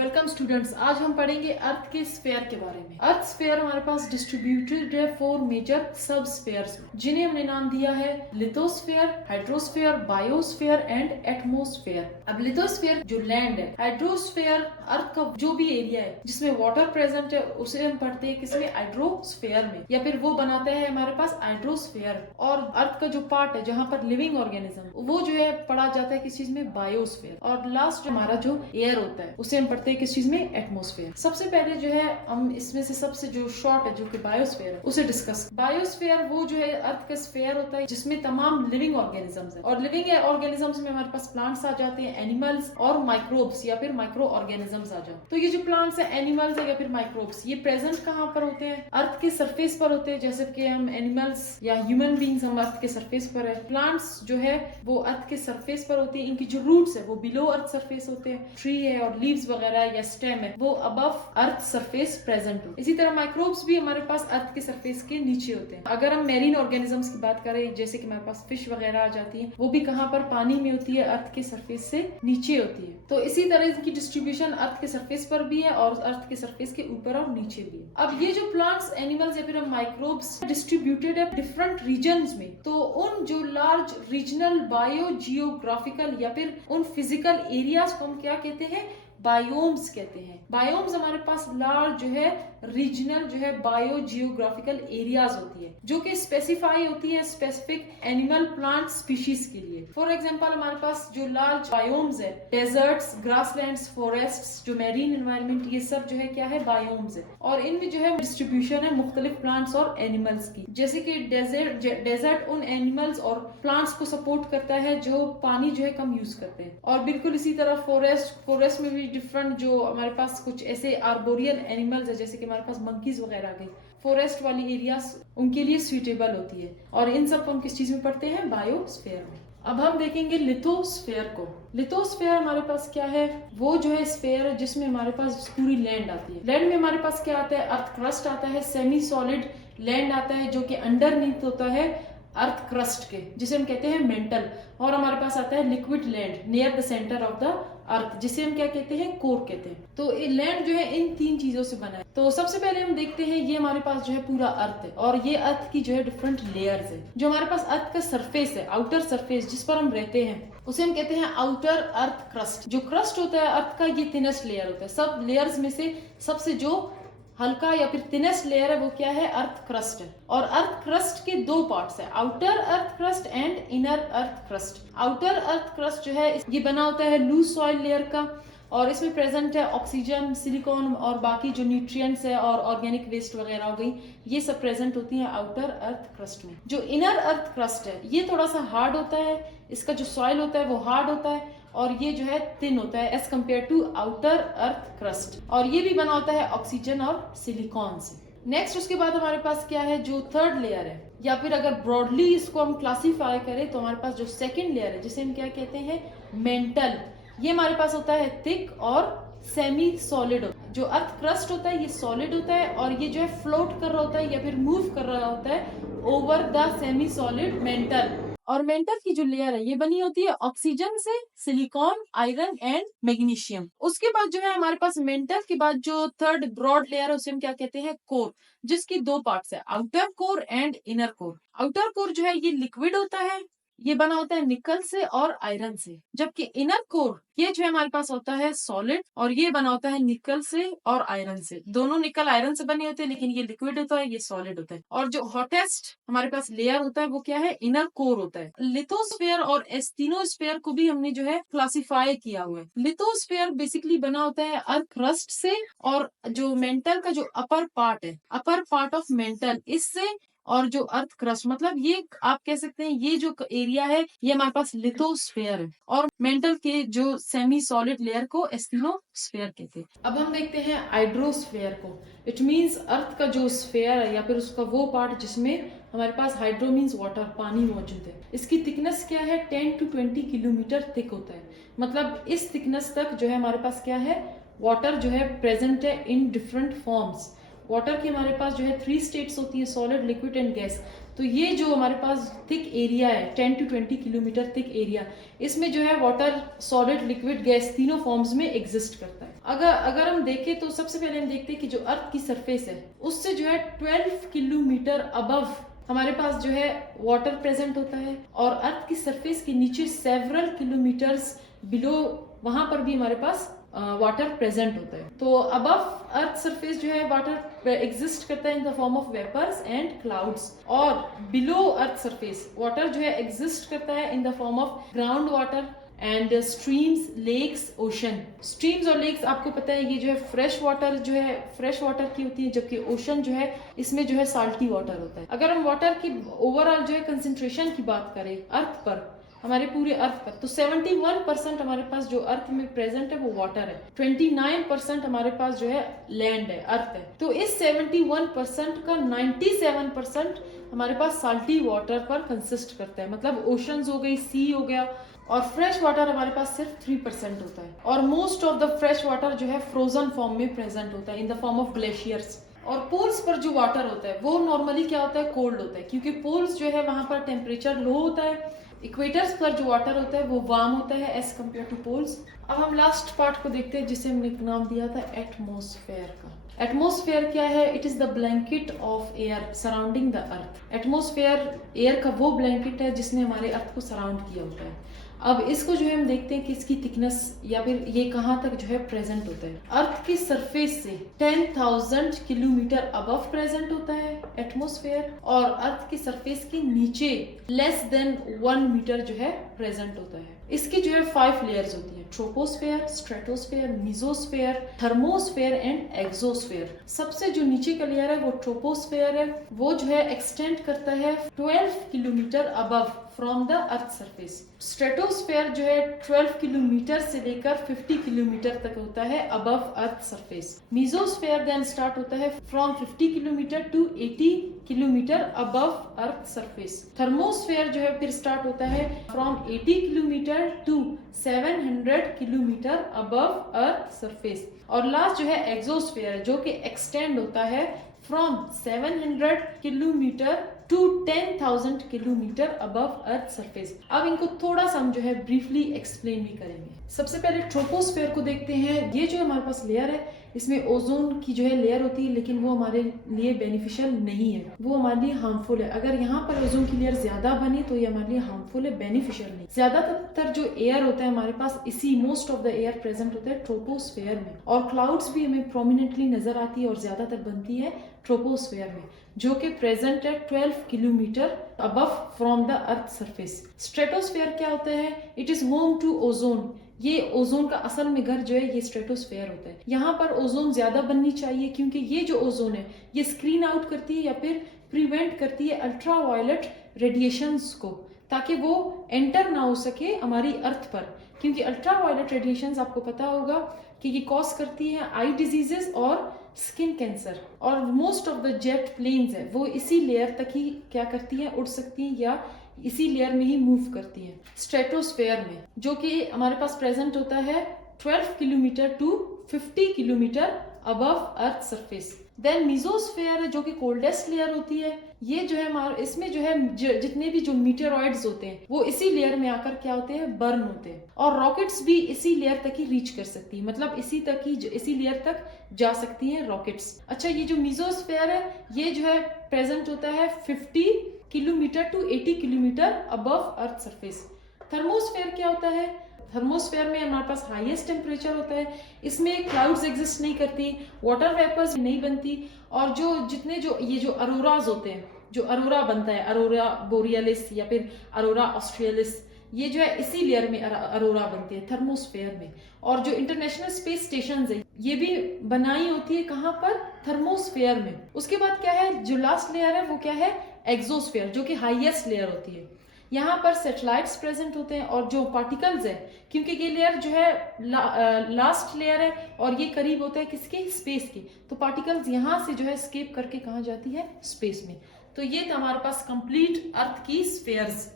Welcome students. आज हम पढ़ेंगे अर्थ के स्फीयर के बारे में। अर्थ स्फीयर हमारे पास डिस्ट्रीब्यूटेड है 4 मेजर सब स्फीयर्स में, जिन्हें हमने नाम दिया है lithosphere, hydrosphere, biosphere and atmosphere. अब लिथोस्फीयर जो लैंड है, हाइड्रोस्फीयर अर्थ का जो भी एरिया है जिसमें वाटर प्रेजेंट है उसे हम पढ़ते हैं किसमें, हाइड्रोस्फीयर में, या फिर वो बनाता है हमारे पास हाइड्रोस्फीयर। और अर्थ का जो पार्ट है जहाँ पर लिविंग ऑर्गेनिज्म वो जो है पढ़ा जाता है किस चीज में, बायोस्फीयर। और लास्ट हमारा जो एयर होता है उसे हम पढ़ते हैं किस चीज में, एटमोस्फेयर। सबसे पहले जो है हम इसमें से सबसे जो शॉर्ट है जो कि बायोस्फीयर है उसे डिस्कस। बायोस्फीयर वो जो है अर्थ का स्फीयर होता है जिसमें तमाम लिविंग ऑर्गेनिजम्स है। और लिविंग ऑर्गेनिजम्स में हमारे पास प्लांट्स आ जाते हैं, एनिमल्स और माइक्रोब्स या फिर माइक्रो ऑर्गेनिजम्स आ जाते हैं। तो ये जो प्लांट्स है, एनिमल्स है या फिर माइक्रोब्स, ये प्रेजेंट कहाँ पर होते हैं, अर्थ के सरफेस पर होते हैं। जैसे कि हम एनिमल्स या ह्यूमन बींग्स हम अर्थ के सरफेस पर है। प्लांट्स जो है वो अर्थ के सरफेस पर होती है, इनकी जो रूट्स है वो बिलो अर्थ सरफेस होते हैं। ट्री है और लीव्स वगैरह या स्टेम है वो अबव अर्थ सरफेस प्रेजेंट हो। इसी तरह माइक्रोब्स भी हमारे पास अर्थ के सरफेस के नीचे होते हैं। अगर हम मेरीन ऑर्गेनिजम्स की बात करें, जैसे कि हमारे पास फिश वगैरह आ जाती है, वो भी कहाँ पर, पानी में होती है, अर्थ के सरफेस से नीचे होती है। तो इसी तरह इनकी डिस्ट्रीब्यूशन अर्थ के सरफेस पर भी है और अर्थ के सरफेस के ऊपर और नीचे भी है। अब ये जो प्लांट्स, एनिमल्स या फिर हम माइक्रोब्स डिस्ट्रीब्यूटेड है डिफरेंट रीजन्स में। तो उन जो लार्ज रीजनल बायो जियोग्राफिकल या फिर उन फिजिकल एरियाज को हम क्या कहते हैं, बायोम्स कहते हैं। बायोम्स हमारे पास लार्ज जो है रीजनल जो है बायो जियोग्राफिकल एरियाज होती है जो कि स्पेसिफाई होती है स्पेसिफिक एनिमल प्लांट स्पीशीज के लिए। फॉर एग्जांपल हमारे पास जो लार्ज बायोम्स है, डेजर्ट्स, ग्रासलैंड्स, फॉरेस्ट्स, जो मैरीन एनवायरनमेंट, ये सब जो है क्या है, बायोम्स है। और इनमें जो है डिस्ट्रीब्यूशन है मुख्तलिफ प्लांट्स और एनिमल्स की। जैसे कि डेजर्ट उन एनिमल्स और प्लांट्स को सपोर्ट करता है जो पानी जो है कम यूज करते हैं। और बिल्कुल इसी तरह फॉरेस्ट में भी डिफरेंट जो हमारे पास कुछ ऐसे आर्बोरियल एनिमल्स है, जैसे कि हमारे पास मंकीज वगैरह आ गई, फॉरेस्ट वाली एरियाज उनके लिए सुइटेबल होती है। और इन सब को हम किस चीज में पढ़ते हैं, बायोस्फीयर में। अब हम देखेंगे लिथोस्फीयर को। लिथोस्फीयर हमारे पास क्या है, वो जो है स्फीयर है जिसमें हमारे पास पूरी लैंड आती है। लैंड में हमारे पास क्या आता है, अर्थ क्रस्ट आता है, सेमी सॉलिड लैंड आता है जो कि अंडरनीथ होता है अर्थ क्रस्ट के, जिसे हम कहते हैं मेंटल। और हमारे पास आता है liquid land near the centre of the earth, जिसे हम क्या कहते हैं, कोर कहते हैं। तो ये लैंड जो है इन 3 चीजों से बना है। तो सबसे पहले हम देखते हैं, ये हमारे पास जो है पूरा अर्थ है और ये अर्थ की जो है डिफरेंट लेयर्स है। जो हमारे पास अर्थ का सरफेस है, आउटर सरफेस जिस पर हम रहते हैं, उसे हम कहते हैं आउटर अर्थ क्रस्ट। जो क्रस्ट होता है अर्थ का, ये थिनेस्ट लेयर होता है। सब लेयर्स में से सबसे जो हल्का या फिर थिनेस्ट लेयर है वो क्या है, अर्थ क्रस्ट है। और अर्थ क्रस्ट के 2 पार्ट्स है, outer earth crust and inner earth crust. Outer earth crust जो है ये बना होता है लूज सॉइल लेयर का, और इसमें प्रेजेंट है ऑक्सीजन, सिलिकॉन और बाकी जो न्यूट्रिएंट्स है और ऑर्गेनिक वेस्ट वगैरह हो गई, ये सब प्रेजेंट होती है आउटर अर्थ क्रस्ट में। जो इनर अर्थ क्रस्ट है ये थोड़ा सा हार्ड होता है, इसका जो सॉइल होता है वो हार्ड होता है और ये जो है थिन होता है as compare to outer earth crust. और ये भी बना होता है ऑक्सीजन और सिलिकॉन से। नेक्स्ट उसके बाद हमारे पास क्या है, जो थर्ड लेयर है, या फिर अगर ब्रॉडली इसको हम क्लासीफाई करें तो हमारे पास जो सेकेंड लेयर है जिसे हम क्या कहते हैं, मेंटल, ये हमारे पास होता है थिक और सेमी सॉलिड। जो अर्थ क्रस्ट होता है ये सॉलिड होता है और ये जो है फ्लोट कर रहा होता है या फिर मूव कर रहा होता है over the semi solid mental. और मेंटल की जो लेयर है ये बनी होती है ऑक्सीजन से, सिलिकॉन, आयरन एंड मैग्नीशियम। उसके बाद जो है हमारे पास मेंटल के बाद जो थर्ड ब्रॉड लेयर है उसे हम क्या कहते हैं, कोर, जिसकी 2 पार्ट्स है, outer core and inner core. Outer core जो है ये लिक्विड होता है, ये बना होता है निकल से और आयरन से। जबकि इनर कोर ये जो है हमारे पास होता है सॉलिड और ये बना होता है निकल से और आयरन से। दोनों निकल आयरन से बने होते हैं, लेकिन ये लिक्विड होता है, ये सॉलिड होता है। और जो हॉटेस्ट हमारे पास लेयर होता है वो क्या है, इनर कोर होता है। लिथोस्फीयर और एस्टिनोस्फीयर को भी हमने जो है क्लासिफाई किया हुआ है। लिथोस्फीयर बेसिकली बना होता है अर्थ क्रस्ट से, और जो मेंटल का जो अपर पार्ट है, अपर पार्ट ऑफ मेंटल, इससे, और जो अर्थ क्रस्ट, मतलब ये आप कह सकते हैं ये जो एरिया है ये हमारे पास लिथोस्फीयर है। और मेंटल के जो सेमी सॉलिड लेयर को एस्टिनोस्फीयर कहते हैं। अब हम देखते हैं हाइड्रोस्फीयर को। इट मींस अर्थ का जो स्फीयर है या फिर उसका वो पार्ट जिसमें हमारे पास हाइड्रो मींस वाटर, पानी मौजूद है। इसकी थिकनेस क्या है, 10 to 20 किलोमीटर थिक होता है। मतलब इस थिकनेस तक जो है हमारे पास क्या है, वाटर जो है प्रेजेंट है इन डिफरेंट फॉर्म्स। वाटर की हमारे पास जो है 3 स्टेट्स होती है, सॉलिड, लिक्विड एंड गैस। तो ये जो हमारे पास थिक एरिया है 10 to 20 किलोमीटर थिक एरिया, इसमें जो है वाटर, सॉलिड, लिक्विड, गैस तीनों फॉर्म्स में एग्जिस्ट करता है। अगर हम देखें तो सबसे पहले हम देखते हैं कि जो अर्थ की सरफेस है उससे जो है 12 किलोमीटर अबव हमारे पास जो है वाटर प्रेजेंट होता है, और अर्थ की सरफेस के नीचे सेवरल किलोमीटर्स बिलो वहां पर भी हमारे पास वाटर प्रेजेंट होता है। तो अबव अर्थ सरफेस जो है वाटर एग्जिस्ट करता है in the form of vapours and clouds, और बिलो अर्थ सरफेस वाटर जो है एग्जिस्ट करता है in the form of ground water and streams, lakes, ocean. Streams और लेक्स आपको पता है ये जो है फ्रेश वाटर जो है फ्रेश वाटर की होती है, जबकि ओशन जो है इसमें जो है साल्टी वाटर होता है। अगर हम वाटर की ओवरऑल जो है कंसेंट्रेशन की बात करें अर्थ पर, हमारे पूरे अर्थ पर, तो 71% हमारे पास जो अर्थ में प्रेजेंट है वो वाटर है, 29% हमारे पास जो है लैंड है, अर्थ है। तो इस 71% का 97% हमारे पास साल्टी वाटर पर कंसिस्ट करता है, मतलब ओशंस हो गई, सी हो गया, और फ्रेश वाटर हमारे पास सिर्फ 3% होता है। और most of the fresh water जो है फ्रोजन फॉर्म में प्रेजेंट होता है in the form of glaciers. और पोल्स पर जो वाटर होता है वो नॉर्मली क्या होता है, कोल्ड होता है, क्योंकि पोल्स जो है वहां पर टेम्परेचर लो होता है। इक्वेटर्स पर जो वाटर होता है वो वार्म होता है एज कम्पेयर टू पोल्स। अब हम लास्ट पार्ट को देखते हैं जिसे हमने नाम दिया था एटमॉस्फेयर का। एटमॉस्फेयर क्या है? It is the blanket of air surrounding the earth. Atmosphere air का वो ब्लैंकेट है जिसने हमारे अर्थ को सराउंड किया होता है। अब इसको जो है हम देखते हैं कि इसकी थिकनेस या फिर ये कहाँ तक जो है प्रेजेंट होता है। अर्थ की सरफेस से 10,000 किलोमीटर अबव प्रेजेंट होता है एटमॉस्फेयर, और अर्थ की सरफेस के नीचे लेस देन 1 मीटर जो है प्रेजेंट होता है। इसकी जो है 5 लेयर्स होती है, troposphere, stratosphere, mesosphere, thermosphere and exosphere. सबसे जो नीचे का लेयर है वो ट्रोपोस्फेयर है, वो जो है एक्सटेंड करता है 12 kilometre above from the earth surface. Stratosphere जो है 12 किलोमीटर से लेकर 50 किलोमीटर तक होता है above earth surface. Mesosphere then start होता है from 50 kilometre to 80 kilometre above earth surface. Thermosphere जो है फिर स्टार्ट होता है from 80 kilometre to 700 kilometre above earth surface. और लास्ट जो है एक्सोस्फेयर, जो कि एक्सटेंड होता है from 700 kilometre to 10,000 kilometre above earth surface. अब इनको थोड़ा सा हम जो है ब्रीफली एक्सप्लेन भी करेंगे। सबसे पहले ट्रोपोस्फेयर को देखते हैं। ये जो हमारे पास लेयर है इसमें ओजोन की जो है लेयर होती है, लेकिन वो हमारे लिए बेनिफिशियल नहीं है, वो हमारे लिए हार्मफुल है। अगर यहाँ पर ओजोन की लेयर ज्यादा बनी तो ये हमारे लिए हार्मफुल है, बेनिफिशियल नहीं। ज्यादातर जो एयर होता है हमारे पास, इसी most of the air present होता है ट्रोपोस्फेयर में, और क्लाउड्स भी हमें प्रोमिनेंटली नजर आती है और ज्यादातर बनती है ट्रोपोस्फेयर में, जो कि प्रेजेंट है 12 kilometre above from the earth surface. Stratosphere क्या होता है? It is home to ozone. ये ओजोन का असल में घर जो है ये स्ट्रेटोस्फेयर होता है। यहाँ पर ओजोन ज्यादा बननी चाहिए, क्योंकि ये जो ओजोन है ये स्क्रीन आउट करती है या फिर प्रिवेंट करती है अल्ट्रावायलेट रेडिएशंस को, ताकि वो एंटर ना हो सके हमारी अर्थ पर। क्योंकि अल्ट्रावायलेट रेडिएशंस आपको पता होगा कि ये कॉज करती है आई डिजीजेस और स्किन कैंसर। और most of the jet planes है वो इसी लेयर तक ही क्या करती हैं, उड़ सकती हैं या इसी लेयर में ही मूव करती हैं। स्ट्रेटोस्फेयर में जो कि हमारे पास प्रेजेंट होता है 12 kilometre to 50 kilometre above earth surface. Then mesosphere जो कि कोल्डेस्ट लेयर होती है, ये जो है हमारे इसमें जो है जितने भी जो मीटेरॉइड्स होते हैं वो इसी लेयर में आकर क्या होते हैं, बर्न होते हैं। और रॉकेट्स भी इसी लेयर तक ही रीच कर सकती है, मतलब इसी लेयर तक जा सकती हैं रॉकेट्स। अच्छा, ये जो मीजोस्फेयर है ये जो है प्रेजेंट होता है 50 kilometre to 80 kilometre above earth surface. Thermosphere क्या होता है? थर्मोस्फेयर में हमारे पास हाईएस्ट टेम्परेचर होता है, इसमें क्लाउड्स एग्जिस्ट नहीं करती, वाटर वेपर्स नहीं बनती, और ये जो अरोराज होते हैं, जो अरोरा बनता है, अरोरा बोरियलिस या फिर अरोरा ऑस्ट्रियलिस, ये जो है इसी लेयर में अरोरा बनती है थर्मोस्फेयर में। और जो इंटरनेशनल स्पेस स्टेशन है ये भी बनाई होती है कहाँ पर, थर्मोस्फेयर में। उसके बाद क्या है, जो लास्ट लेयर है वो क्या है, एक्सोस्फेयर, जो कि हाईएस्ट लेयर होती है। यहाँ पर सैटेलाइट्स प्रेजेंट होते हैं, और जो पार्टिकल्स है, क्योंकि ये लेयर जो है लास्ट लेयर है और ये करीब होता है किसके, स्पेस की, तो पार्टिकल्स यहाँ से जो है स्केप करके कहाँ जाती है, स्पेस में। तो ये था हमारे पास कंप्लीट अर्थ की स्फेयर्स।